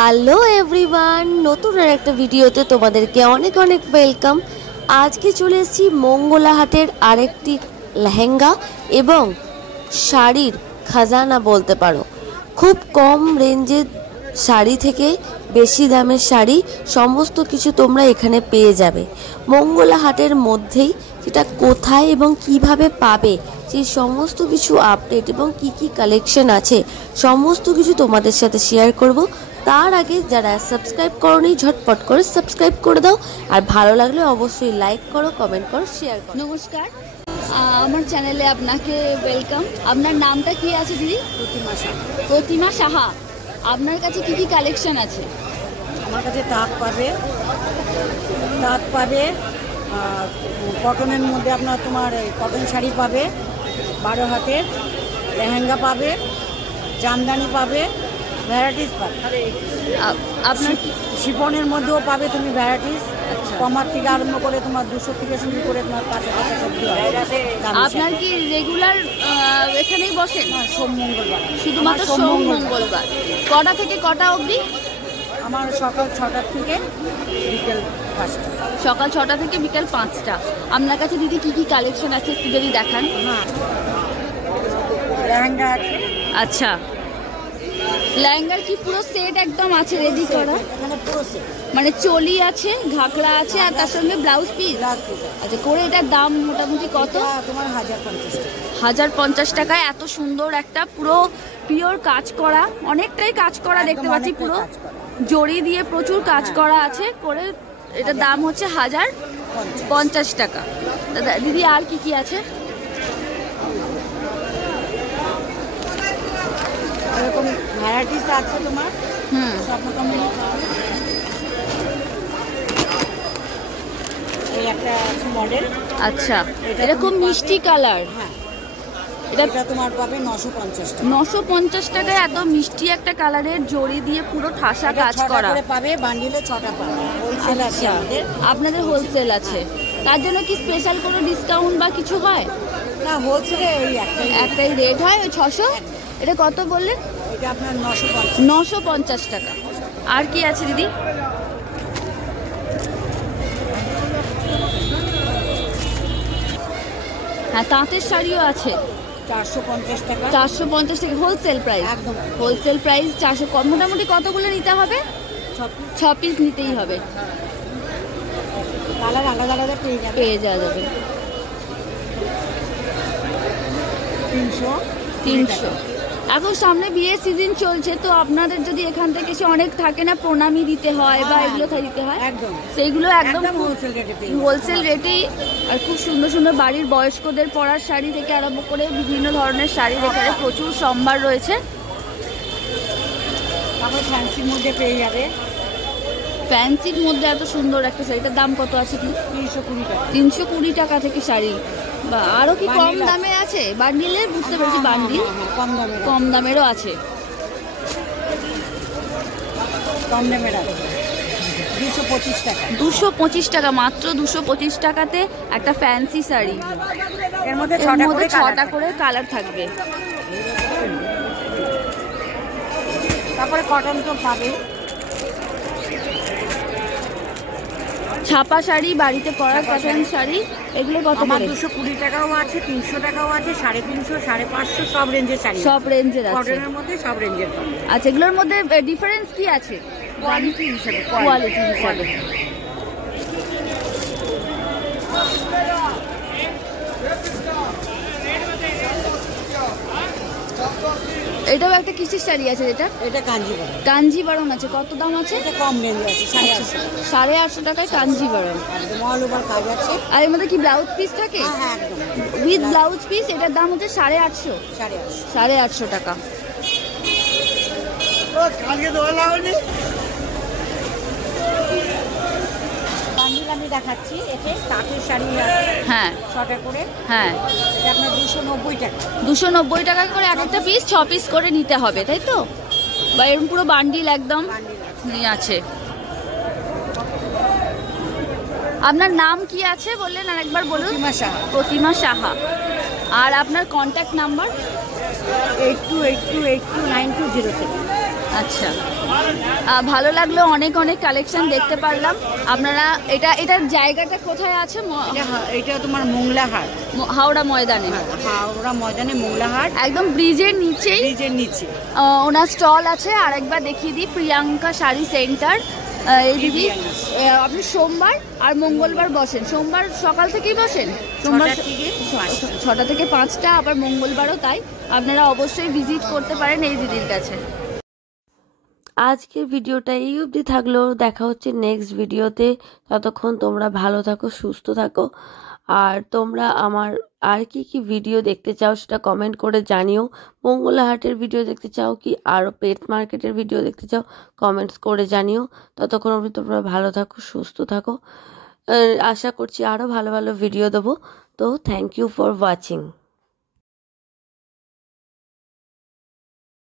Hello everyone, নতুন আর একটা ভিডিওতে তোমাদেরকে অনেক অনেক ওয়েলকাম। আজকে চলে এসেছি মঙ্গলাহাটের আরেকটি লেহেঙ্গা এবং শাড়ির খাজানা বলতে পারো। খুব কম রেঞ্জের শাড়ি থেকে বেশি দামের শাড়ি সমস্ত কিছু তোমরা এখানে পেয়ে যাবে মঙ্গলাহাটের মধ্যেই। যেটা কোথায় এবং কিভাবে পাবে সেই সমস্ত কিছু আপডেট এবং কি কি কালেকশন আছে সমস্ত কিছু তোমাদের সাথে শেয়ার করব। তার আগে যারা সাবস্ক্রাইব করোনি ঝটপট করে সাবস্ক্রাইব করে দাও, আর ভালো লাগলে অবশ্যই লাইক করো, কমেন্ট করো, শেয়ার করো। নমস্কার, আমার চ্যানেলে আপনাকে ওয়েলকাম। আপনার নামটা কি আছে দিদি? প্রতিমা সাহা। প্রতিমা সাহা। আপনার কাছে কি কি কালেকশন আছে? আমার কাছে তাঁত পাবে, কটনের মধ্যে আপনার তোমার কটন শাড়ি পাবে, 12 হাতের লেহেঙ্গা পাবে, জামদানি পাবে, ভ্যারাইটিস পাবে। আপনার শিফনের মধ্যেও পাবে তুমি ভ্যারাইটিস। কমার থেকে আরম্ভ করে তোমার 200 থেকে শুরু করে তোমার 5,000 সবজি। আপনার কি রেগুলার এখানেই বসেন? সোম মঙ্গলবার, শুধুমাত্র সোম মঙ্গলবার। কটা থেকে কটা অবধি? আমার সকাল 6টা থেকে বিকেল 5টা। সকাল 6টা থেকে বিকেল 5টা। আপনার কাছে দিদি কি কি কালেকশন আছে একটু যদি দেখান। হ্যাঁ, লেহেঙ্গা আছে। আচ্ছা, লেহেঙ্গার কি পুরো সেট একদম আছে রেডি করা? এখানে পুরো সেট, মানে চলি আছে, ঘাগড়া আছে, আর তার সঙ্গে ব্লাউজ পিস। আচ্ছা, করে এটার দাম মোটামুটি কত? তোমার 1050 টাকা। 1050 টাকায় এত সুন্দর একটা পুরো পিওর কাজ করা, অনেকটাই কাজ করা দেখতে পাচ্ছি, পুরো জড়ি দিয়ে প্রচুর কাজ করা আছে করে। এটার দাম হচ্ছে 1050 টাকা। দাদা দিদি আর কি কি আছে? এরকম ভ্যারাইটিস আছে তোমার। সব রকম। এই একটা মডেল। আচ্ছা, এরকম মিষ্টি কালার। হ্যাঁ, এটা তোমার পাবে 950 টাকা। 950 টাকায় এত মিষ্টি একটা কালারের জড়ি দিয়ে পুরো ঠাসা কাজ করা পাবে। বান্ডিলে 6টা পাবে। হোলসেল আছে আমাদের। আপনাদের হোলসেল আছে, তার জন্য কি স্পেশাল কোনো ডিসকাউন্ট বা কিছু হয়? না, হোলসেলে ওই একটাই রেট হয়, ওই 600। এটা কত বললেন? এটা আপনার 950 টাকা। আর কি আছে দিদি? হ্যাঁ, তাঁতের শাড়িও আছে। 450 টাকা। 450 টাকা হোলসেল প্রাইস। একদম হোলসেল প্রাইস 400। মোটামুটি কতগুলো নিতে হবে? 6 পিস নিতেই হবে। কালার আলাদা আলাদা পেয়ে যাওয়া যাবে। 300। এখন সামনে বিয়ের সিজন চলছে, তো আপনাদের যদি এখান থেকে এসে অনেক থাকে না, প্রণামী দিতে হয় বা এগুলো দিতে হয়, সেইগুলো একদম হোলসেল রেটেই। আর খুব সুন্দর সুন্দর বাড়ির বয়স্কদের পরার শাড়ি থেকে আরম্ভ করে বিভিন্ন ধরনের শাড়ি এখানে প্রচুর সম্ভার রয়েছে। তারপর ফ্যান্সির মধ্যে পেয়ে যাবে। ফ্যান্সির মধ্যে এত সুন্দর একটা শাড়িটার দাম কত আছে কি? 320 টাকা। 320 টাকা থেকে শাড়ি। বা আরো কি কম দামে আছে? বান্ডিলে বুঝতে পেরেছি, বান্ডিল কম দামেরও আছে। কম দামের আছে 225 টাকা। 225 টাকা, মাত্র 225 টাকাতে একটা ফ্যান্সি শাড়ি। এর মধ্যে 6টা করে কালার থাকবে। তারপরে কটন তো পাবে। ছাপা শাড়ি, বাড়িতে পরা কটন শাড়ি, এগুলো কত করে? 220 টাকাও আছে, 300 টাকাও আছে, 350, 550 সব রেঞ্জের শাড়ি। সব রেঞ্জের আছে। কটনের মধ্যে সব রেঞ্জের পাবে। আচ্ছা, এগুলোর মধ্যে ডিফারেন্স কি আছে? কোয়ালিটি হিসাবে। এটাও একটা কিসের শাড়ি আছে? এটা কাঞ্জিভারম আছে। কত দাম আছে? এটা কম রেঞ্জ আছে, 850। 850 টাকায় কাঞ্জিভারম। অল ওভার কাজ আছে। আর এর মধ্যে কি ব্লাউজ পিস থাকে? হ্যাঁ, একদম উইথ ব্লাউজ পিস। এটার দাম হচ্ছে 850। 850 টাকা। আমি দেখাচ্ছি। এতে তাঁতের শাড়ি। হ্যাঁ, 6টা করে। হ্যাঁ, এটা আপনার 290 টাকা। 290 টাকা করে এক একটা পিস। 6 পিস করে নিতে হবে, তাই তো? বা এরকম পুরো বান্ডিল একদম আছে। আপনার নাম কি আছে বললেন আরেকবার বলুন? প্রতিমা সাহা। আর আপনার কন্ট্যাক্ট নাম্বার? 8282829207। আচ্ছা, ভালো লাগলো, অনেক অনেক কালেকশন দেখতে পারলাম। আপনারা এটার জায়গাটা কোথায় আছে? এটা তোমার মোংলাহাট, হাওড়া ময়দানে। হাওড়া ময়দানে মোংলাহাট, একদম ব্রিজের নিচেই, ব্রিজের নিচে ওনার স্টল আছে। আরেকবার দেখিয়ে দিই, প্রিয়াঙ্কা শাড়ি সেন্টার। এই দিদি, আপনি সোমবার আর মঙ্গলবার বসেন। সোমবার সকাল থেকেই বসেন, সোমবার 6টা থেকে 5টা, আবার মঙ্গলবারও তাই। আপনারা অবশ্যই ভিজিট করতে পারেন এই দিদির কাছে। আজকের ভিডিওটা এই অবধি থাকলো, দেখা হচ্ছে নেক্সট ভিডিওতে। ততক্ষণ তোমরা ভালো থাকো, সুস্থ থাকো। আর তোমরা আমার আর কি কি ভিডিও দেখতে চাও সেটা কমেন্ট করে জানিও। মঙ্গলা হাটের ভিডিও দেখতে চাও কি আরও পেট মার্কেটের ভিডিও দেখতে চাও, কমেন্টস করে জানিও। ততক্ষণ অবধি তোমরা ভালো থাকো, সুস্থ থাকো। আশা করছি আরও ভালো ভালো ভিডিও দেবো। তো থ্যাংক ইউ ফর ওয়াচিং।